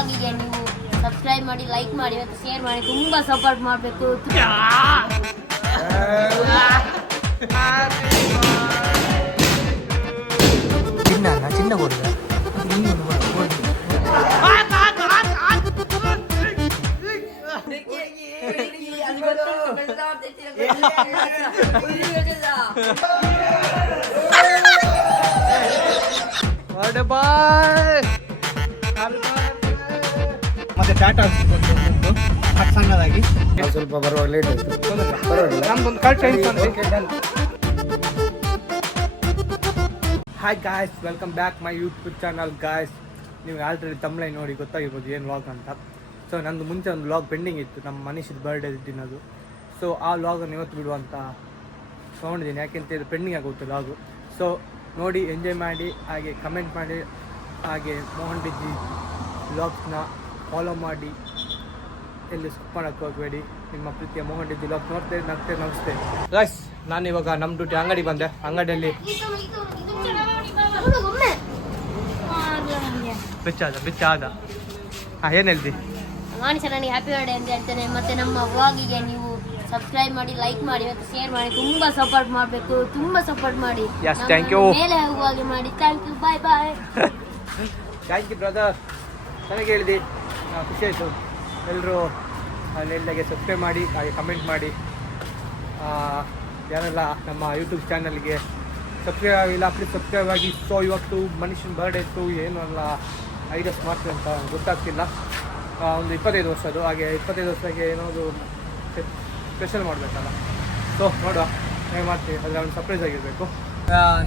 ವ್ಲಾಗಿಗೆ ನೀವು ಸಬ್ಸ್ಕ್ರೈಬ್ ಮಾಡಿ, ಲೈಕ್ ಮಾಡಿ ಮತ್ತು ಶೇರ್ ಮಾಡಿ, ತುಂಬ ಸಪೋರ್ಟ್ ಮಾಡಬೇಕು. ಚಿನ್ನ ಕೊಡುದ ಮತ್ತೆ ಟಾಟಾ ಸಣ್ಣದಾಗಿ ಸ್ವಲ್ಪ ಬರುವಾಗ ಲೇಟ್ ಆಯ್ತು. ನಮ್ದೊಂದು cut hi guys, welcome back my YouTube channel guys. ನೀವು ಆಲ್ರೆಡಿ ತಮಿಳೈ ನೋಡಿ ಗೊತ್ತಾಗಿರ್ಬೋದು ಏನು ವ್ಲಾಗ್ ಅಂತ. ಸೊ ನಂದು ಮುಂಚೆ ಒಂದು ವ್ಲಾಗ್ ಪೆಂಡಿಂಗ್ ಇತ್ತು, ನಮ್ಮ ಮನೀಶದ ಬರ್ಡೇ ದಿನದು. ಸೊ ಆ ವ್ಲಾಗನ್ನು ಇವತ್ತು ಬಿಡುವಂತ ತೊಗೊಂಡಿದ್ದೀನಿ, ಯಾಕೆಂತ ಇದು ಪೆಂಡಿಂಗ್ ಆಗುತ್ತೆ ವ್ಲಾಗು. ಸೊ ನೋಡಿ, ಎಂಜಾಯ್ ಮಾಡಿ, ಹಾಗೆ ಕಮೆಂಟ್ ಮಾಡಿ, ಹಾಗೆ ಮೋಹನ್ ಡಿಜಿ ವ್ಲಾಗ್ಸ್ನ ಫಾಲೋ ಮಾಡಿ, ಎಲ್ಲಿ ಸ್ಕಿಪ್ ಮಾಡೋಕ್ಕೆ ಹೋಗಬೇಡಿ. ನಿಮ್ಮ ಪ್ರೀತಿಯ ಮೋಹನ್ ಡಿಜಿ ವ್ಲಾಗ್ಸ್ ನೋಡ್ತೇವೆ, ನಮಸ್ತೆ ಗಾಯ್ಸ್. ನಾನು ಇವಾಗ ನಮ್ಮ ಡ್ಯೂಟಿ ಅಂಗಡಿ ಬಂದೆ. ಅಂಗಡಿಯಲ್ಲಿ ಬಿಚ್ಚಾದ ಏನು ಹೇಳ್ತಿ? ಮಾನಿಶ ನನಗೆ ಹ್ಯಾಪಿ ಬರ್ಡೇ ಅಂತ ಹೇಳ್ತೇನೆ. ಮತ್ತು ನಮ್ಮ ವ್ಲಾಗಿಗೆ ನೀವು ಸಬ್ಸ್ಕ್ರೈಬ್ ಮಾಡಿ, ಲೈಕ್ ಮಾಡಿ ಮತ್ತು ಶೇರ್ ಮಾಡಿ, ತುಂಬ ಸಪೋರ್ಟ್ ಮಾಡಬೇಕು, ತುಂಬ ಸಪೋರ್ಟ್ ಮಾಡಿ. Thank you. ಮೇಲೆ ಹೋಗುವಾಗೆ ಮಾಡಿ. Thank you, bye bye. Thank you brother, ಚೆನ್ನಾಗಿ ಹೇಳಿದೆ, ಖುಷಿ ಆಯಿತು. ಎಲ್ಲರೂ ನೆಲ್ಲಾಗೆ ಸಬ್ಸ್ಕ್ರೈಬ್ ಮಾಡಿ, ಹಾಗೆ ಕಮೆಂಟ್ ಮಾಡಿ. ಯಾರೆಲ್ಲ ನಮ್ಮ ಯೂಟ್ಯೂಬ್ ಚಾನಲ್ಗೆ ಸಬ್ಸ್ಕ್ರೈಬ್ ಆಗಿಲ್ಲ ಪ್ಲೀಸ್ ಸಬ್ಸ್ಕ್ರೈಬ್ ಆಗಿ. ಸೊ ಇವತ್ತು ಮನುಷ್ಯನ ಬರ್ಡೇ ಇತ್ತು, ಏನು ಎಲ್ಲ ಐಡಿಯಾಸ್ ಮಾಡ್ತೀವಿ ಅಂತ ಗೊತ್ತಾಗ್ತಿಲ್ಲ. ಒಂದು 25 ವರ್ಷದ್ದು, ಹಾಗೆ 25 ವರ್ಷಕ್ಕೆ ಏನಾದರೂ ಸ್ಪೆಷಲ್ ಮಾಡಬೇಕಲ್ಲ. ಸೊ ನೋಡುವ, ಹೇಗೆ ಮಾಡ್ತೀವಿ, ಆದರೆ ಒಂದು ಸರ್ಪ್ರೈಸ್ ಆಗಿರಬೇಕು.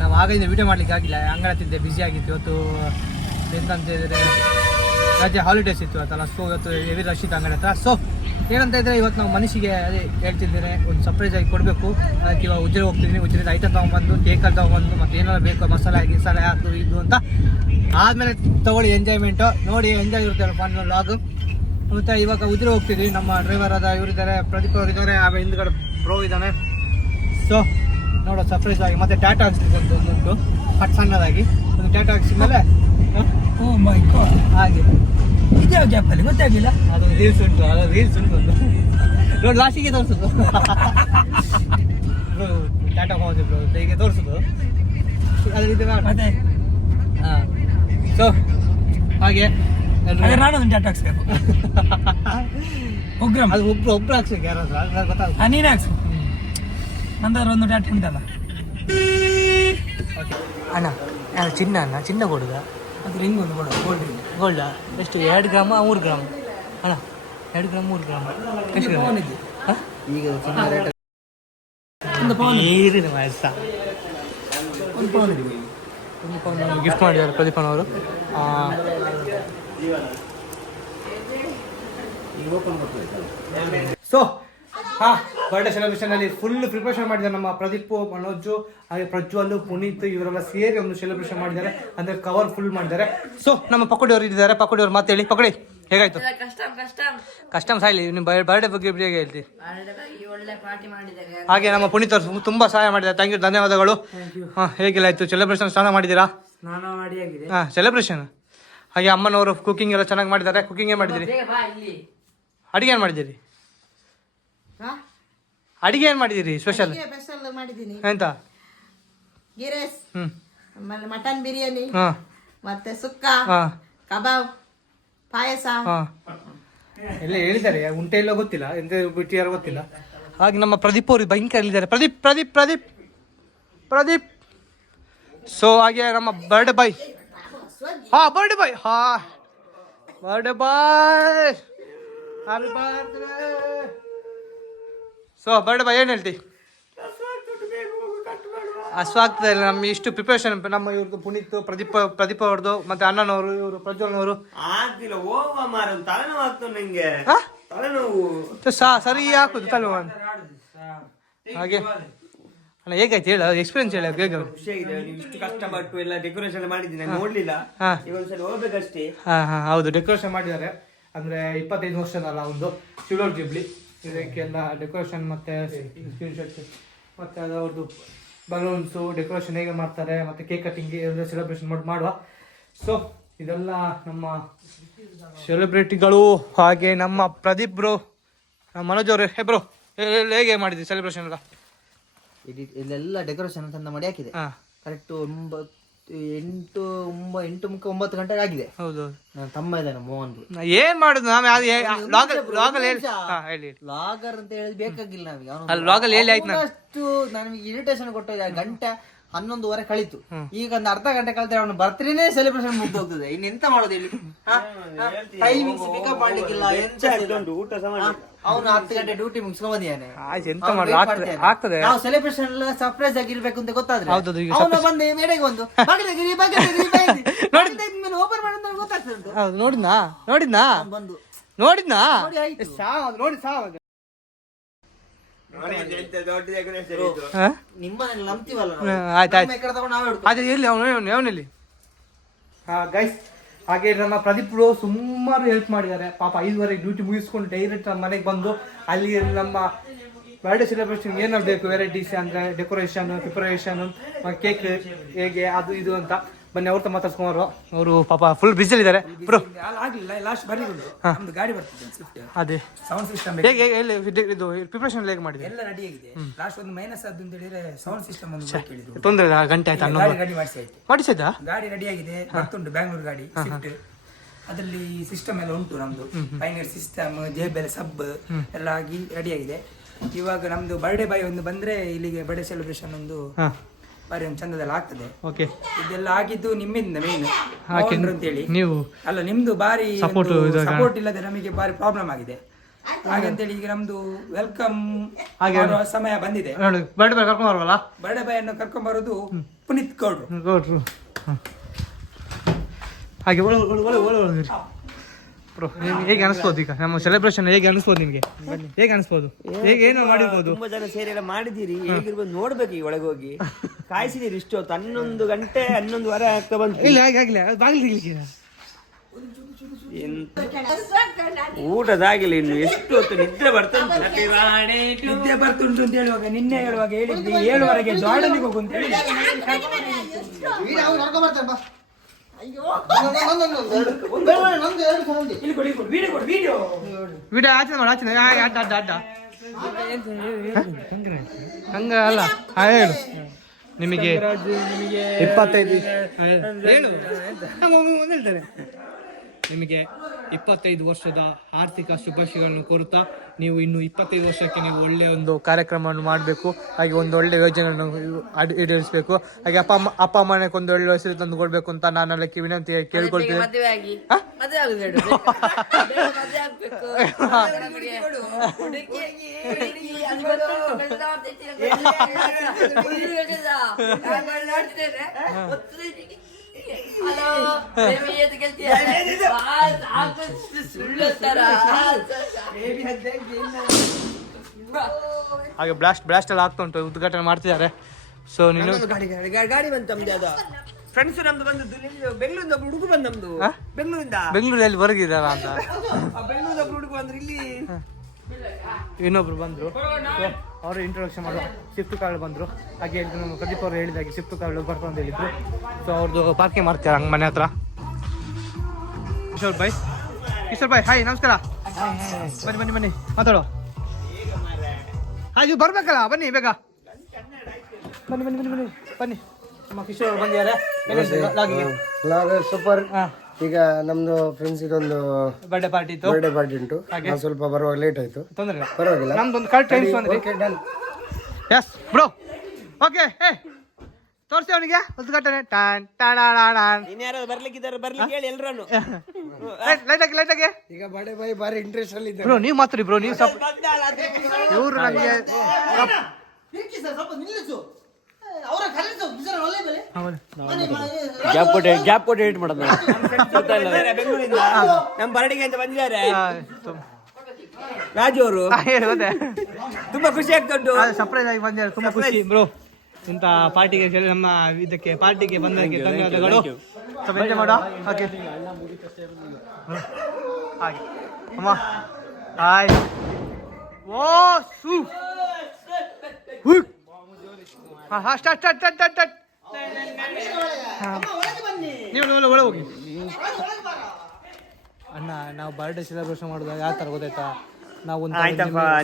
ನಾವು ಆಗಿಂದ ವೀಡಿಯೋ ಮಾಡಲಿಕ್ಕೆ ಆಗಿಲ್ಲ, ಅಂಗಡತ್ತಿದ್ದೆ, ಬ್ಯುಸಿ ಆಗಿತ್ತು. ಇವತ್ತು ಎಂತಂತ ಹೇಳಿದರೆ ರಜೆ, ಹಾಲಿಡೇಸ್ ಇತ್ತು ಅಂತಲ್ಲ. ಸೊ ಇವತ್ತು ಹೆವಿ ರಶ್ ಇತ್ತು ಅಂಗಡಿ ಹತ್ರ. ಸೊ ಏನಂತ ಇದ್ದರೆ ಇವತ್ತು ನಾವು ಮನುಷ್ಯಗೆ ಅದೇ ಹೇಳ್ತಿದ್ದೇನೆ, ಒಂದು ಸರ್ಪ್ರೈಸ್ ಆಗಿ ಕೊಡಬೇಕು. ಅದಕ್ಕೆ ಇವಾಗ ಉಜ್ರೆ ಹೋಗ್ತಿದ್ದೀನಿ. ಉಜ್ರೆದ ಐಟಮ್ ತೊಗೊಂಬಂದು, ಕೇಕಲ್ಲಿ ತೊಗೊಂಬಂದು, ಮತ್ತು ಏನೆಲ್ಲ ಬೇಕು, ಮಸಾಲೆ ಹಾಕು ಇದು ಅಂತ ಆದಮೇಲೆ ತೊಗೊಳ್ಳಿ. ಎಂಜಾಯ್ಮೆಂಟು ನೋಡಿ, ಎಂಜಾಯ್ ಇರುತ್ತೆ ಫನ್ ವ್ಲಾಗು. ಮತ್ತು ಇವಾಗ ಉಜ್ರೆ ಹೋಗ್ತಿದ್ವಿ. ನಮ್ಮ ಡ್ರೈವರ್ ಆದ ಇವರಿದ್ದಾರೆ, ಪ್ರದೀಪ್ ಅವರಿದ್ದಾರೆ, ಆಮೇಲೆ ಹಿಂದ್ಗಡೆ ಬ್ರೋ ಇದ್ದಾನೆ. ಸೊ ನೋಡೋ ಸರ್ಪ್ರೈಸ್ ಆಗಿ. ಮತ್ತು ಟ್ಯಾಟೋ ಹಾಕ್ಸಿದ್ದು ಒಂದುಂಟು ಹಟ್ ಸಣ್ಣದಾಗಿ, ಒಂದು ಟ್ಯಾಟೋ ಹಾಕ್ಸಿದ್ಮೇಲೆ ಹಾಗೆ ಇದೇ ಗ್ಯಾಪಲ್ಲಿ ಗೊತ್ತಾಗಿಲ್ಲ. ಅದು ರೀಲ್ಸ್ ಉಂಟು, ಒಂದು ನೋಡಿ ಲಾಸ್ಟಿಗೆ ತೋರಿಸೋದು. ಟಾಟಾ ಹೋಗೋದು ಬ್ರೋ, ಹೀಗೆ ತೋರಿಸೋದು ಅದರಿಂದ ಮತ್ತೆ. ಹಾಂ, ಸೊ ಹಾಗೆ ನಾನೊಂದು ಟಾಟಾ ಹಾಕ್ಸ್ಬೇಕು. ಅದು ಒಬ್ರು ಹಾಕ್ಸ್ಬೇಕು, ಯಾರಾದ್ರೂ ಗೊತ್ತಾಗ. ನೀನು ಹಾಕ್ಸು, ನಂದಾರ ಒಂದು ಟಾಟಾ ಉಂಟಲ್ಲ. ಅಣ್ಣ ಚಿನ್ನ ಕೊಡುದ? ಅದು ರಿಂಗ್ ಒಂದು ಕೊಡ, ಗೋಲ್ಡಾ? ಎಷ್ಟು? 2 ಗ್ರಾಮ 3 ಗ್ರಾಮ್? ಅಣ್ಣ 2 ಗ್ರಾಮ್ 3 ಗ್ರಾಮ್ ಎಷ್ಟು ಗ್ರಾಮ್ ಇದೆ ಈಗ? ಒಂದು ಪೌನ್ ನೀರಿನ ವಯಸ್ಸ, ಒಂದು ಪೌನ್ ಇದೆ. ಒಂದು ಪೌನ್ ಗಿಫ್ಟ್ ಮಾಡಿದ್ದಾರೆ ಪ್ರದೀಪನವರು. ಸೊ ಬರ್ಡೇ ಸೆಲೆಬ್ರೇಷನಲ್ಲಿ ಫುಲ್ ಪ್ರಿಪರೇಷನ್ ಮಾಡಿದ್ದಾರೆ ನಮ್ಮ ಪ್ರದೀಪ್, ಮನೋಜು, ಹಾಗೆ ಪ್ರಜ್ವಲ್, ಪುನೀತ್ ಇವರೆಲ್ಲ ಸೇರಿ ಒಂದು ಸೆಲೆಬ್ರೇಷನ್ ಮಾಡಿದ್ದಾರೆ. ಅಂದರೆ ಕವರ್ ಫುಲ್ ಮಾಡಿದ್ದಾರೆ. ಸೊ ನಮ್ಮ ಪಕೋಡಿಯವರು ಇದ್ದಾರೆ. ಪಕೋಡಿಯವ್ರು ಮಾತೇಳಿ. ಪಕೋಡಿ ಹೇಗಾಯ್ತು? ಕಸ್ಟಮ್ ಸಾಯ್ಲಿ, ನಿಮ್ಮ ಬರ್ಡೇ ಬಗ್ಗೆ ಹೇಗೆ ಹೇಳ್ತೀವಿ? ಹಾಗೆ ನಮ್ಮ ಪುನೀತ್ ಅವರು ತುಂಬ ಸಹಾಯ ಮಾಡಿದ್ದಾರೆ. ಥ್ಯಾಂಕ್ ಯು, ಧನ್ಯವಾದಗಳು. ಹಾಂ, ಹೇಗೆಲ್ಲ ಆಯಿತು ಸೆಲೆಬ್ರೇಷನ್? ಸ್ನಾನ ಮಾಡಿದ್ದೀರಾ? ಹಾಂ, ಸೆಲೆಬ್ರೇಷನ್. ಹಾಗೆ ಅಮ್ಮನವರು ಕುಕಿಂಗ್ ಎಲ್ಲ ಚೆನ್ನಾಗಿ ಮಾಡಿದ್ದಾರೆ. ಕುಕಿಂಗ್ ಏನು ಮಾಡಿದ್ದೀರಿ? ಅಡುಗೆ ಏನು ಮಾಡಿದ್ದೀರಿ? ಅಡಿಗೆ ಏನು ಮಾಡಿದ್ದೀರಿ ಸ್ಪೆಷಲ್? ಎಂತ? ಮಟನ್ ಬಿರಿಯಾನಿ, ಮತ್ತೆ ಸುಕ್ಕ, ಕಬಾಬ್, ಪಾಯಸ ಎಲ್ಲ ಹೇಳಿದ್ದಾರೆ. ಉಂಟೆ ಇಲ್ಲ ಗೊತ್ತಿಲ್ಲ, ಎಂತ ಬಿಟ್ಟಿಯಾರು ಗೊತ್ತಿಲ್ಲ. ಹಾಗೆ ನಮ್ಮ ಪ್ರದೀಪ್ ಅವರು ಭಯಂಕರ ಹೇಳಿದ್ದಾರೆ. ಪ್ರದೀಪ್ ಪ್ರದೀಪ್ ಪ್ರದೀಪ್ ಪ್ರದೀಪ್ ಸೊ ಹಾಗೆ ನಮ್ಮ birthday boy. Birthday boy. Birthday boy, happy birthday. So birthday boy ಏನು ಹೇಳ್ತಿ? ಅಸ್ವಾಗ್ತದೆ ಇಲ್ಲ ನಮ್ಮ ಇಷ್ಟು ಪ್ರಿಪರೇಷನ್. ನಮ್ಮ ಇವ್ರದ್ದು ಪುನೀತ್, ಪ್ರದೀಪ್ ಅವ್ರದ್ದು, ಮತ್ತೆ ಅಣ್ಣನವರು, ಇವರು ಪ್ರಜ್ವಲ್ನವರು. ಸರಿ ಹಾಕುದು ತಲೆನೋವು. ಹಾಗೆ ಅಣ್ಣ ಹೇಗಾಯ್ತು ಹೇಳ, ಎಕ್ಸ್ಪೀರಿಯನ್ಸ್ ಹೇಳ. ಹೇಗೆ ಇಷ್ಟು ಕಷ್ಟಪಟ್ಟು ಎಲ್ಲ ಡೆಕೋರೇಷನ್ ಮಾಡಿದ್ದೀನಿ, ನೋಡ್ಲಿಲ್ಲ. ಹೋಗ್ಬೇಕಷ್ಟೇ. ಹೌದು, ಡೆಕೋರೇಷನ್ ಮಾಡಿದ್ದಾರೆ. ಅಂದ್ರೆ 25 ವರ್ಷದಲ್ಲ ಒಂದು ಸಿಲ್ವರ್ ಜುಬ್ಲಿ, ಇದಕ್ಕೆಲ್ಲ ಡೆಕೋರೇಷನ್ ಮತ್ತೆ ಸ್ಕ್ರೀನ್ ಶಾಟ್ ಮತ್ತೆ ಅವ್ರದ್ದು ಬಲೂನ್ಸು ಡೆಕೋರೇಷನ್ ಹೇಗೆ ಮಾಡ್ತಾರೆ, ಮತ್ತೆ ಕೇಕ್ ಕಟಿಂಗ್ ಎಲ್ಲ ಸೆಲೆಬ್ರೇಷನ್ ಮಾಡುವ. ಸೊ ಇದೆಲ್ಲ ನಮ್ಮ ಸೆಲೆಬ್ರಿಟಿಗಳು. ಹಾಗೆ ನಮ್ಮ ಪ್ರದೀಪ್ ಬ್ರೋ, ನಮ್ಮ ಮನೋಜ್ ಅವರು. ಬ್ರೋ ಹೇಗೆ ಮಾಡಿದ್ರಿ ಸೆಲೆಬ್ರೇಷನ್ ಎಲ್ಲ? ಇಲ್ಲೆಲ್ಲ ಡೆಕೋರೇಷನ್ ಅಂತ ಮಾಡಿ ಹಾಕಿದೆ. ಕರೆಕ್ಟ್ 9 ಗಂಟೆಗೆ ಆಗಿದೆ. ಹೌದು. ನನ್ನ ತಮ್ಮ ಇದ್ದಾನೆ ಮೋಹನ್. ಏನ್ ಮಾಡುದು ನಾವೇ ಲಾಗರ್ ಅಂತ ಹೇಳಿ ಬೇಕಾಗಿಲ್ಲ ಆಯ್ತು. ನನಗೆ ಇರಿಟೇಷನ್ ಕೊಟ್ಟಿದೆ. ಗಂಟೆ 11:30 ಕಳಿತು. ಈಗ ಒಂದು ಅರ್ಧ ಗಂಟೆ ಕಳೆದ್ರೆ ಅವನು ಬರ್ತ್ಡೇನೇ ಸೆಲೆಬ್ರೇಷನ್ ಮುಗ್ದು ಹೋಗ್ತದೆ. ಇನ್ನೆಂತ ಮಾಡೋದು ಇಲ್ಲಿ? ಟೈಮಿಂಗ್ಸ್ ಪಿಕಪ್ ಮಾಡ್ಲಿಕ್ಕಿಲ್ಲ. ಅವನು 10 ಗಂಟೆ ಡ್ಯೂಟಿ ಮುಗಿಸ್ಕೊಂಡ್ ಬಂದಿದ್ದಾನೆ. ನಾವು ಸೆಲೆಬ್ರೇಷನ್ ಎಲ್ಲ ಸರ್ಪ್ರೈಸ್ ಆಗಿರ್ಬೇಕು ಅಂತ ಗೊತ್ತಾದ್ರೆ ಅವನು ಬಂದು ಮೇಡೆಗೆ ಬಂದು ಓಪನ್ ಮಾಡೋದು ಗೊತ್ತಾಗ್ತದೆ. ನೋಡಿದ್ನಾ ಬಂದು ನಿಮ್ಮನೆಲ್ಲ ನಂಬ್ತೀವಲ್ಲ ಅವನಲ್ಲಿ. ಗೈಸ್, ಹಾಗೆ ನಮ್ಮ ಪ್ರದೀಪ್ ಬ್ರೋ ಸುಮಾರು ಹೆಲ್ಪ್ ಮಾಡಿದ್ದಾರೆ ಪಾಪ. 5:30 ಡ್ಯೂಟಿ ಮುಗಿಸ್ಕೊಂಡು ಡೈರೆಕ್ಟ್ ನಮ್ಮ ಮನೆಗೆ ಬಂದು ಅಲ್ಲಿ ನಮ್ಮ ಬರ್ಡೇ ಸೆಲೆಬ್ರೇಷನ್ ಏನಾದ್ರು ಬೇಕು ವೆರೈಟೀಸ್ ಅಂದ್ರೆ ಡೆಕೋರೇಷನ್, ಪ್ರಿಪರೇಷನ್, ಕೇಕ್ ಹೇಗೆ ಅದು ಇದು ಅಂತ ಬನ್ನಿ ಅವ್ರ ಮಾತಾಡ್ಸ್ಕೊಂಡ್ರು. ಅವರು ಪಾಪ ಫುಲ್ ಬಿಸಿಲ್ ಇದ್ದಾರೆ ಬ್ರೋ. ಲಾಸ್ಟ್ ಬರೀಗುಂಡು ನಮ್ದು ಗಾಡಿ ಬರ್ತದೆ ಸ್ವಿಫ್ಟ್. ಅದೇ ಸೌಂಡ್ ಸಿಸ್ಟಮ್ ಹೇಗೆ ಇದು ಪ್ರಿಪರೇಷನ್ ಹೇಗೆ ಮಾಡಿದೆ? ಎಲ್ಲ ರೆಡಿ ಆಗಿದೆ. ಲಾಸ್ಟ್ ಒಂದು ಮೈನಸ್ ಅದು ಅಂತ ಹೇಳಿದ್ರೆ ಸೌಂಡ್ ಸಿಸ್ಟಮ್ ಒಂದು ಕೇಳಿದ್ರು. ತೊಂದರೆ ಗಂಟೆ ಆಯ್ತಾ? ಗಾಡಿ ರೆಡಿ ಮಾಡಿಸಾಯ್ತು. ಮಾಡಿಸಿದ್ದಾ? ಗಾಡಿ ರೆಡಿ ಆಗಿದೆ. ಬರ್ತುಂಟು ಬ್ಯಾಂಗ್ಳೂರ್ ಗಾಡಿ ಸ್ವಿಫ್ಟ್. ಅದರಲ್ಲಿ ಸಿಸ್ಟಮ್ ಎಲ್ಲ ಉಂಟು ನಮ್ದು. ಪೈನರ್ ಸಿಸ್ಟಮ್, JBL ಸಬ್ ಎಲ್ಲ ಆಗಿ ರೆಡಿ ಆಗಿದೆ. ಇವಾಗ ನಮ್ದು ಬರ್ಡೇ ಬಾಯ್ ಒಂದು ಬಂದ್ರೆ ಇಲ್ಲಿಗೆ ಬರ್ಡೇ ಸೆಲೆಬ್ರೇಷನ್ ಒಂದು ಬಾರಿ ಒಂದು ಚಂದದಲ್ಲಿ ಆಗ್ತದೆ. ಓಕೆ, ಇದೆಲ್ಲ ಆಗಿದ್ದು ನಿಮ್ಮಿಂದ ಮೇನ್ ಅಂತೇಳಿ. ನೀವು ಅಲ್ಲ, ನಿಮ್ದು ಬಾರಿ ಸಪೋರ್ಟ್ ಇಲ್ಲದೆ ನಮಗೆ ಬಾರಿ ಪ್ರಾಬ್ಲಮ್ ಆಗಿದೆ. ಹಾಗಂತೇಳಿ ಈಗ ನಮ್ದು ವೆಲ್ಕಮ್ ಮಾಡುವ ಸಮಯ ಬಂದಿದೆ. ಬರ್ಡೇ ಬಾಯ್ ಕರ್ಕೊಂಡ್ ಬರಲ್ಲ? ಬರ್ಡೇ ಬಾಯ್ ಅನ್ನು ಕರ್ಕೊಂಡ್ ಬರೋದು ಪುನೀತ್ ಗೌಡ್ರು. ಹಾಗೆ ಬ್ರೋ, ಹೇಗೆ ಅನಿಸ್ಬೋದು ಈಗ ನಮ್ಮ ಸೆಲೆಬ್ರೇಷನ್? ಹೇಗೆ ಅನಿಸ್ಬೋದು ನಿಮ್ಗೆ? ಹೇಗೆ ಅನಿಸ್ಬೋದು? ಹೇಗೆ ಏನೋ ಮಾಡಿರ್ಬೋದು? ತುಂಬಾ ಜನ ಸೇರಿ ಎಲ್ಲ ಮಾಡಿದಿರಿ. ಹೇಗಿರ್ಬೋದು ನೋಡ್ಬೇಕು. ಈ ಒಳಗೆ ಹೋಗಿ ಕಾಯಿಸಿದಿರಿ ಇಷ್ಟು ಹೊತ್ತು. 11 ಗಂಟೆ 11:15 ಆಗ್ತಾ ಬಂತು. ಇಲ್ಲ ಆಗಿಲ್ಲ, ಬಾಗಿಲು ಸಿಗ್ಲಿಕ್ಕಿಲ್ಲ. ಊಟದಾಗಿಲ್ಲ ಇನ್ನು. ಎಷ್ಟು ಹೊತ್ತು ನಿದ್ರೆ ಬರ್ತುಂಟು ಅಂತ ಹೇಳುವಾಗ ನಿನ್ನೆ ಹೇಳಿದ್ವಿ 7:30ಗೆ ಜಾರ್ಡನ್ಗೆ ಹೋಗು ಅಂತ ಹೇಳಿ. ವಿಡಿಯೋ ಆಚೆ ಮಾಡಿ ಅಡ್ಡ ಹಂಗ ಅಲ್ಲ. ಹೇಳು ನಿಮಗೆ 25 ಹೇಳು ಹೇಳ್ತಾರೆ. ನಿಮಗೆ 25 ವರ್ಷದ ಆರ್ಥಿಕ ಶುಭಾಶಯಗಳನ್ನು ಕೋರುತ್ತಾ, ನೀವು ಇನ್ನು 25 ವರ್ಷಕ್ಕೆ ನೀವು ಒಳ್ಳೆಯ ಒಂದು ಕಾರ್ಯಕ್ರಮವನ್ನು ಮಾಡಬೇಕು. ಹಾಗೆ ಒಂದು ಒಳ್ಳೆ ಯೋಜನೆಯನ್ನು ಈಡೇರಿಸಬೇಕು. ಹಾಗೆ ಅಪ್ಪ ಅಮ್ಮನಕ್ಕೆ ಒಂದು ಒಳ್ಳೆ ಹೆಸರು ತಂದು ಕೊಡ್ಬೇಕು ಅಂತ ನಾನು ಅದಕ್ಕೆ ವಿನಂತಿ ಕೇಳ್ಕೊಳ್ತೀನಿ. ಹಾಗೆ ಬ್ಲಾಸ್ಟ್ ಎಲ್ಲ ಆಗ್ತಾ ಉಂಟು, ಉದ್ಘಾಟನೆ ಮಾಡ್ತಿದ್ದಾರೆ. ಸೊ ನೀನು ಗಾಡಿ ಬಂತು ನಮ್ದು. ಫ್ರೆಂಡ್ಸ್ ನಮ್ದು ಬಂದದ್ದು ಬೆಂಗಳೂರಿಂದ ಒಬ್ರು ಹುಡುಗ ಬಂದ್ ನಮ್ದು. ಬೆಂಗಳೂರಲ್ಲಿ ಹೊರಗಿದಾರ ಅಂತ ಬೆಂಗಳೂರಿಂದ ಒಬ್ರು ಹುಡುಗ ಬಂದ್ರು. ಇಲ್ಲಿ ಇನ್ನೊಬ್ರು ಬಂದ್ರು, ಅವರು ಇಂಟ್ರೊಡಕ್ಷನ್ ಮಾಡೋ ಸ್ವಿಫ್ಟ್ ಕಾರ್ ಬಂದ್ರು. ಹಾಗೆ ನಮ್ಮ ಪ್ರದೀಪ್ ಅವರು ಹೇಳಿದಾಗೆ ಸ್ವಿಫ್ಟ್ ಕಾರ್ ಬರ್ತಾ ಅಂತ ಹೇಳಿದ್ರು. ಸೊ ಅವ್ರದ್ದು ಪಾರ್ಕಿಂಗ್ ಮಾಡ್ತಾರೆ ಹಂಗೆ ಮನೆ ಹತ್ರ. ಕಿಶೋರ್ ಬಾಯ್ ಹಾಯ್, ನಮಸ್ಕಾರ. ಬನ್ನಿ ಮಾತಾಡೋ. ಹಾಗೆ ಬರ್ಬೇಕಲ್ಲ, ಬನ್ನಿ ಬೇಗ ಬನ್ನಿ. ನಮ್ಮ ಕಿಶೋರ್ ಅವರು ಬಂದಿದ್ದಾರೆ. ಸೂಪರ್. ಈಗ ನಮ್ದು ಫ್ರೆಂಡ್ಸ್ ಇದೊಂದು ಬರ್ಡೇ ಪಾರ್ಟಿ ಉಂಟು. ಸ್ವಲ್ಪ ಬರುವಾಗ ಲೇಟ್ ಆಯ್ತು, ತೊಂದರೆ ಪರವಾಗಿಲ್ಲ. ನಮ್ದೊಂದು ಕರೆಕ್ಟ್ ಟೈಮ್ ಬಂದ್ರಿ. S bro, okay. ತೋರಿಸಿ ಅವನಿಗೆ ಉದ್ಘಾಟನೆ. ಇನ್ಯಾರು ಬರ್ಲಿಕ್ಕಿದ್ದಾರೆ, ಬರ್ಲಿಕ್ಕೆ ಹೇಳಿ ಎಲ್ರನ್ನು. ಲೈಟಾಗಿ ಈಗ ಬರ್ಡೇ ಬಾಯ್ ಬಾರಿ ಇಂಟ್ರೆಸ್ಟ್ ಅಲ್ಲಿ ಇದ್ದಾರೆ. ಬ್ರೋ ನೀವು ಮಾತಾಡಿ ಬ್ರೋ, ನೀವು ಇವರು ನನಗೆ ಗ್ಯಾಪ್ ಕೊಟ್ಟು ಹೇಟ್ ಮಾಡೋದು. ಬೆಂಗಳೂರಿಂದ ನಮ್ಮ ಬರ್ಡಿಗೆ ಅಂತ ಬಂದಿದ್ದಾರೆ ರಾಜು ಅವರು. ತುಂಬಾ ಖುಷಿ ಆಗ್ತುಂಟು. ಸರ್ಪ್ರೈಸ್ ಆಗಿ ಬಂದಿದ್ದಾರೆ, ತುಂಬಾ ಖುಷಿ ಬ್ರೋ. ಇಂಥ ಪಾರ್ಟಿಗೆ ನಮ್ಮ ಇದಕ್ಕೆ ಪಾರ್ಟಿಗೆ ಬಂದಕ್ಕೆ ಧನ್ಯವಾದಗಳು. ಎಂಜಾಯ್ ಮಾಡೋ. ಓಕೆ ಹಾಗೆ ಅಮ್ಮ ಹಾಯ್. ಓ ಸೂ ಸ್ಟಾರ್ಟ್. ನೀವು ಒಳಗೆ ಹೋಗಿ. ಅಣ್ಣ ನಾವು ಬರ್ಡೇ ಸೆಲೆಬ್ರೇಷನ್ ಮಾಡೋದಾಗ ಯಾವ ಥರ ಗೊತ್ತಾಯ್ತಾ, ನಾವು ಒಂದು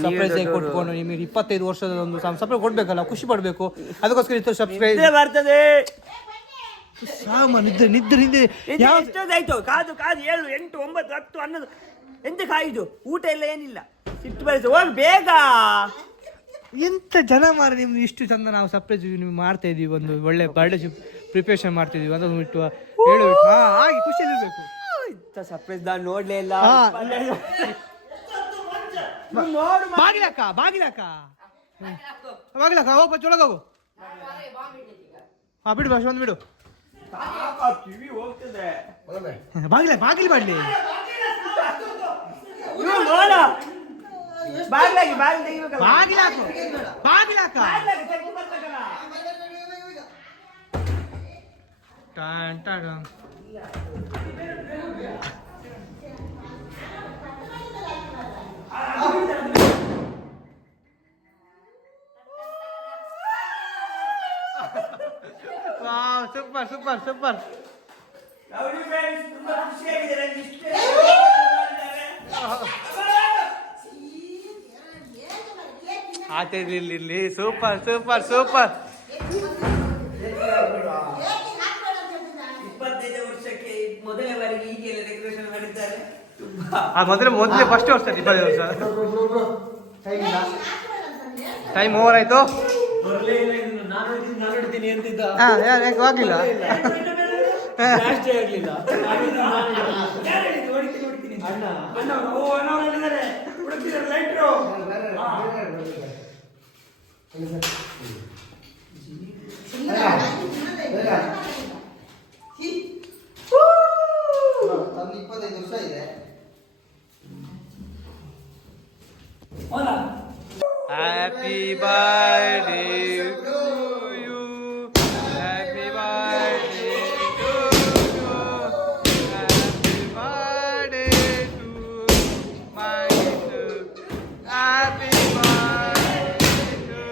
ಸರ್ಪ್ರೈಸ್ ಆಗಿ ಕೊಟ್ಕೊಂಡು ನಿಮಗೆ 25 ವರ್ಷದ ಒಂದು ಸರ್ಪ್ರೈಸ್ ಕೊಡ್ಬೇಕಲ್ಲ, ಖುಷಿ ಪಡಬೇಕು. ಅದಕ್ಕೋಸ್ಕರ ಇತ್ತು ಸಬ್ಸ್ಕ್ರೈಬ್ ಬರ್ತದೆ. ನಿದ್ದೆ ನಿದ್ದೆ ನಿದ್ದೆ ಎಷ್ಟೊತ್ತಾಯ್ತು ಕಾದು 7, 8, 9, 10, 11 ಎಂತ ಕಾಯ್ದು ಊಟ ಇಲ್ಲ ಏನಿಲ್ಲ. ಸಿಟ್ಟು ಬರಿಸಿ ಹೋಗಿ ಬೇಗ. ಎಂತ ಜನ ಮಾರ ನಿಮ್ದು ಇಷ್ಟು ಚಂದ ನಾವು ಸರ್ಪ್ರೈಸ್ ನೀವು ಮಾಡ್ತಾ ಇದೀವಿ, ಒಂದು ಒಳ್ಳೆ ಬರ್ಡೇ ಪ್ರಿಪರೇಷನ್ ಮಾಡ್ತಿದೀವಿ ಅದನ್ನು ಬಿಟ್ಟು ಹೇಳು ಹಾಗೆ ಖುಷಿಯಲ್ಲಿರ್ಬೇಕು. ಸರ್ಪ್ರೈಸ್ ನಾನು ನೋಡ್ಲೇ ಇಲ್ಲ. ಬಾಗಿಲಕ್ಕ ಬಾಗಿಲಕ್ಕ ಬಾಗಿಲಕ್ಕ ವಾಪಸ್ ಒಳಗೋಗು. ಹಾ ಬಿಡು ಭಾಷೆ ಒಂದು ಬಿಡು. ಬಾಗಿಲ ಬಾಗಿಲು ಮಾಡ್ಲಿ ಬಾಗಿಲಾಕು ಬಾಗಿಲಾಕ ಟಾನ್ ಟಾನ್. Wow super super super. ಆಚೆಯಲ್ಲಿ ಸೂಪರ್ ಸೂಪರ್ ಸೂಪರ್. 25 ವರ್ಷಕ್ಕೆ ಮೊದಲನೇ ಬಾರಿಗೆ ಹೀಗೆಲ್ಲ ಡೆಕೋರೇಷನ್ ಮಾಡಿದ್ದಾರೆ. ಮೊದಲೇ ಫಸ್ಟ್ ವರ್ಷ 25 ವರ್ಷ. ಟೈಮ್ ಓವರ್ ಆಯ್ತು. ಹೋಗಿಲ್ಲ ತಂದು 25 ವರ್ಷ ಇದೆ. Happy birthday to you. Happy birthday to you. Happy birthday to my son. Happy birthday to you.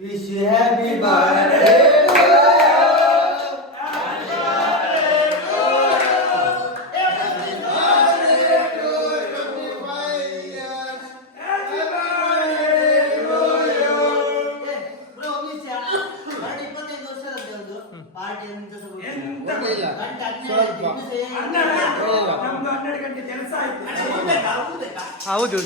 Wish you happy birthday. ಹೌದು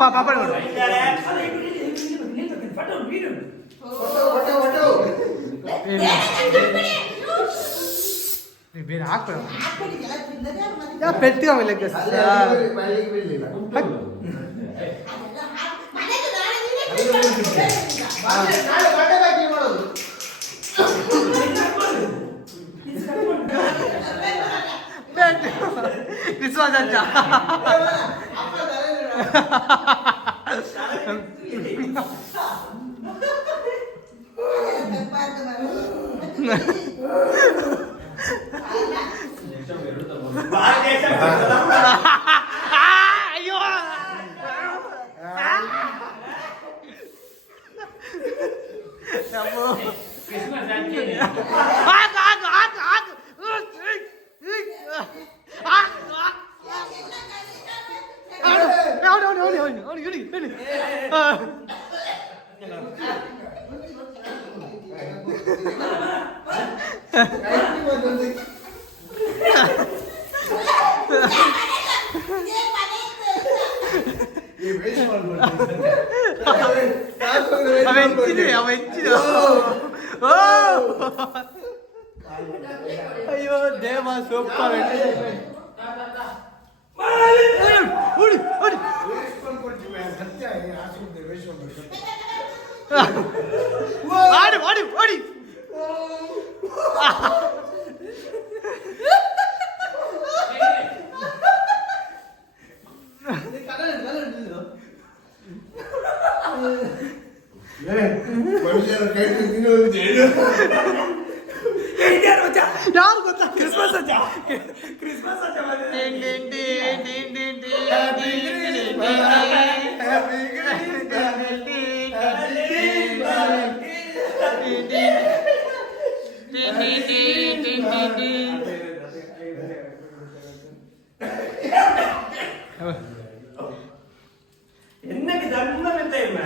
ಪಾಪ ಬೇರೆ ಹಾಕ್ಬೇಡ ಪೆಟ್ಟಿಗೆ ಆಮೇಲೆ ಕ್ರಿಸ್ಮಸ್ ಅಂತ ಅಯ್ಯೋ ಅಯ್ಯೋ ದೇವ ಸೂಪರ್. ಓಡಿ ಯಾರು ಗೊತ್ತಾ? ಕ್ರಿಸ್ಮಸ್ ಅಜ್ಜ. ಕ್ರಿಸ್ಮಸ್ ಅಜ್ಜ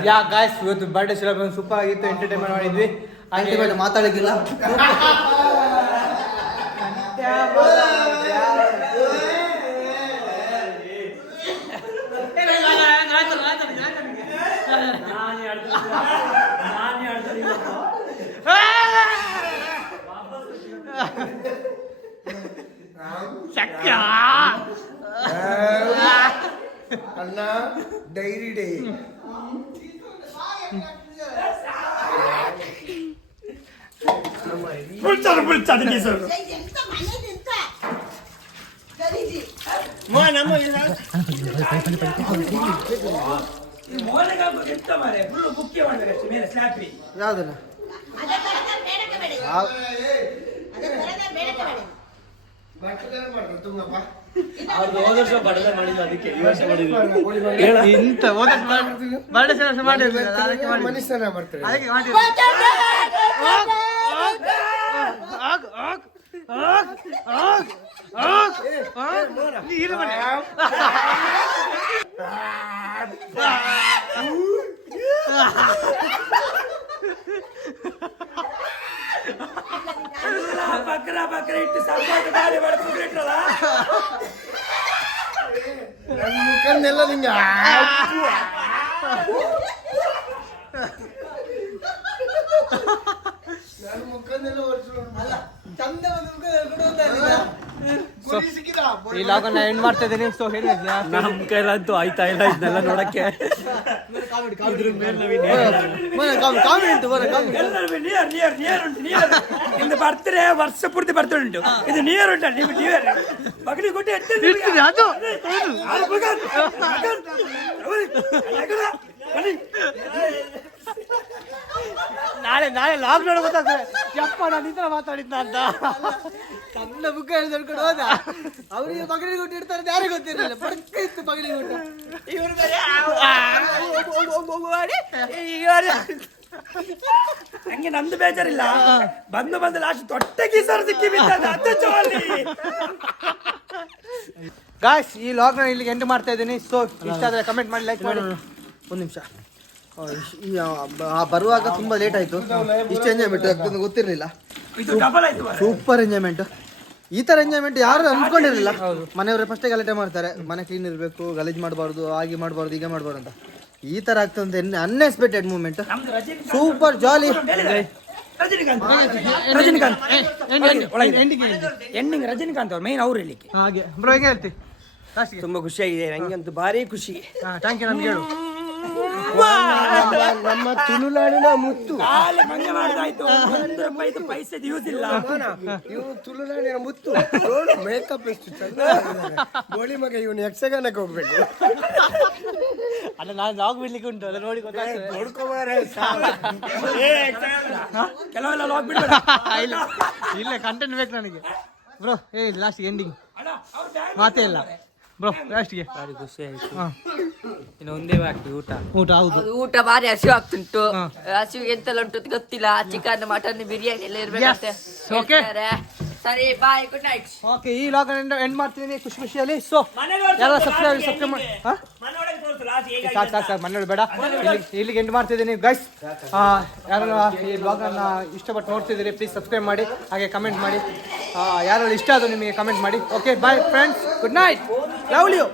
ಯಾ ಗಾಯ್ಸ್, ಇವತ್ತು ಬರ್ಡೇ ಸೆಲೆಬ್ರೇಷನ್ ಸೂಪರ್ ಆಗಿತ್ತು, ಎಂಟರ್ಟೈನ್ಮೆಂಟ್ ಮಾಡಿದ್ವಿ. ಅಲ್ಟಿಮೇಟ್ ಮಾತಾಡೋಕ್ಕಿಲ್ಲ. ಅಣ್ಣ ಡೈರಿ ಡೇ ಯಾವ್ದನ್ನ ಇಂತ ಬರ್ಡೇ ಸೆಲೆಬ್ರೇಷನ್ ಮಾಡಿರ್ಲಿಲ್ಲ, ಅದಕ್ಕೆ ಮಾಡಿ. ಮನುಷ್ಯನ ಬರ್ತಾರೆ. ಅದಕ್ಕೆ ಮಾಡಿ. ನೀರು ಬನ್ನಿ. ಬಕ್ರ ಇಟ್ಟು ಸಂಪಾದ ಗಾಡಿ ಮಾಡ್ಕೊಂಡಿಟ್ರಲ್ಲ, ನನ್ನ ಮುಖನ್ನೆಲ್ಲ ನಿಂಗೆ ನನ್ನ ಮುಖನ್ನೆಲ್ಲ ಒರೆಸ್ಕೊಂಡು ಚಂದ ಈ ಲಾಗನ್ನ ಎಂಡ್ ಮಾಡ್ತಾ ಇದ್ದೀನಿ. ಸೊ ಹೇಳಿ ನಮ್ ಕೈಲಂತೂ ಆಯ್ತಾ ಇಲ್ಲ ಇದನ್ನೆಲ್ಲ ನೋಡಕ್ಕೆ. ನಿಮ್ದು ಬರ್ತಾರೆ ವರ್ಷ ಪೂರ್ತಿ ಬರ್ತಾ ಉಂಟು, ಇದು ನಿಯರ್ ಉಂಟಲ್ಲ ನಿಮ್ಗೆ ನಿಯರ್ ಮಗನಿಗೆ ಕೊಟ್ಟು ಅದು ನಾಳೆ ಲಾಕ್ ಡೌನ್ ಗೊತ್ತಾಗ್ತದೆ. ಯಪ್ಪ ನಾನು ಈ ತರ ಮಾತಾಡಿದ್ನ ಅಂತ ಕಣ್ಣ ಬುಕ್ಕ ಹೇಳ್ಕೊಂಡು ಹೋದ. ಅವ್ರಿಗೆ ಪಗಡಿ ಕೊಟ್ಟಿರ್ತಾರೆ, ಯಾರಿಗೆ ಗೊತ್ತಿರಲಿಲ್ಲ. ಪಡ್ಕ ಇತ್ತು ಪಗಡಿ ಕೊಟ್ಟು. ಇವ್ರು ಹಂಗೆ ನಮ್ದು ಬೇಜಾರಿಲ್ಲ, ಬಂದು ಲಾಸ್ಟ್ ತೊಟ್ಟೆ ಸರ್ ಸಿಕ್ಕಿ ಗಾಯ್ಸ್, ಈ ಲಾಗ್ನ ಇಲ್ಲಿಗೆ ಎಂಡ್ ಮಾಡ್ತಾ ಇದ್ದೀನಿ. ಸೊ ಇಷ್ಟ ಆದರೆ ಕಮೆಂಟ್ ಮಾಡಿ, ಲೈಕ್ ಮಾಡಿ. ಒಂದು ನಿಮಿಷ. ಬರುವಾಗ ತುಂಬಾ ಲೇಟ್ ಆಯ್ತು. ಇಷ್ಟು ಎಂಜಾಯ್ಮೆಂಟ್ ಆಗ್ತದೆ ಗೊತ್ತಿರಲಿಲ್ಲ. ಇದು ಡಬಲ್ ಆಯ್ತು. Super enjoyment. ಈ ತರ ಎಂಜಾಯ್ಮೆಂಟ್ ಯಾರು ಅನ್ಕೊಂಡಿರಲಿಲ್ಲ. ಮನೆಯವರೇ ಫಸ್ಟೇ ಗಲಾಟೆ ಮಾಡ್ತಾರೆ, ಮನೆ ಕ್ಲೀನ್ ಇರಬೇಕು, ಗಲೀಜ್ ಮಾಡಬಾರ್ದು, ಹಾಗೆ ಮಾಡಬಾರ್ದು, ಹೀಗೆ ಮಾಡಬಾರ್ದು ಅಂತ. ಈ ತರ ಆಗ್ತದೆ ಅನ್ಎಕ್ಸ್ಪೆಕ್ಟೆಡ್ ಮೂಮೆಂಟ್. ಸೂಪರ್ ಜಾಲಿ. ರಜನಿಕಾಂತ್ ಎಂಡಿಂಗ್ ರಜನಿಕಾಂತ್ ಅವ್ರು ಮೇನ್ ಅವ್ರು ಹೇಳಿಕ್ಕೆ ಹಾಗೆ ಬ್ರೋ ಹೇಗೆ ಹೇಳ್ತಿ ಲಾಸ್ಟ್ಗೆ? ತುಂಬಾ ಖುಷಿಯಾಗಿದೆ, ನಂಗಂತೂ ಭಾರಿ ಖುಷಿ. Thank you. ನಮ್ಗೆ ಹೇಳು ನಮ್ಮ ತುಳುನಾಡಿನ ಮುತ್ತು. ಮಂಗೆ ಮಾಡ್ದಾಯ್ತು, ₹1 ಪೈಸೆ ಯೂಸ್ ಇಲ್ಲ. ಇವನು ತುಳುನಾಡಿನ ಮುತ್ತು. ನೋಡು ಮೇಕಪ್ ಎಷ್ಟು ಚಂದ. ಗೋಳಿ ಮಗ ಇವನು ಯಕ್ಷಗಾನಕ್ಕೆ ಹೋಗ್ಬೇಕು. ಅಲ್ಲ, ನಾನು ಲಾಗ್ ಬಿಡ್ಲಿಕ್ಕೆ ಉಂಟು, ಅಲ್ಲ ನೋಡಿ ಗೊತ್ತಾಗ್ತದೆ. ಕೆಲವೆಲ್ಲ ಲಾಕ್ ಬಿಡ್ಬೇಡ. ಇಲ್ಲ ಕಂಟೆಂಟ್ ಬೇಕು ನನಗೆ ಬ್ರೋ. ಲಾಸ್ಟ್ ಎಂಡಿಂಗ್ ಮಾತೇ ಇಲ್ಲ ಬ್ರೋ. ಲಾಸ್ಟ್ಗೆ ಭಾರಿ ಖುಷಿ ಆಯ್ತು. ಇನ್ನು ಒಂದೇ ಬಾಕಿ ಊಟ. ಹೌದು. ಊಟ ಭಾರಿ ಹಸಿವು ಆಗ್ತುಂಟು. ಹಸಿವಿಗೆ ಎಂತೆಲ್ಲ ಉಂಟು ಗೊತ್ತಿಲ್ಲ. ಚಿಕನ್, ಮಟನ್, ಬಿರಿಯಾನಿ ಎಲ್ಲ ಇರ್ಬೇಕಂತೆ. ಓಕೆ. ಸರಿ ಬಾಯ್ ಗುಡ್ ನೈಟ್. ಓಕೆ ಈ ಲಾಗ್ ಎಂಡ್ ಮಾಡ್ತೀನಿ ಖುಷಿಯಲ್ಲಿ. ಸೊ ಯಾರು ಸಬ್ಸ್ಕ್ರೈಬ್ ಮಾಡಿ ಸಾಕು ಮನೆ ಬೇಡ, ಇಲ್ಲಿಗೆ ಎಂಡ್ ಮಾಡ್ತಿದ್ದೀನಿ ಗೈಸ್. ಯಾರು ಈ ಬ್ಲಾಗನ್ನು ಇಷ್ಟಪಟ್ಟು ನೋಡ್ತಿದ್ದೀರಿ ಪ್ಲೀಸ್ ಸಬ್ಸ್ಕ್ರೈಬ್ ಮಾಡಿ, ಹಾಗೆ ಕಮೆಂಟ್ ಮಾಡಿ. ಯಾರು ಇಷ್ಟ ಅದು ನಿಮಗೆ ಕಮೆಂಟ್ ಮಾಡಿ. Okay bye friends, good night, love you.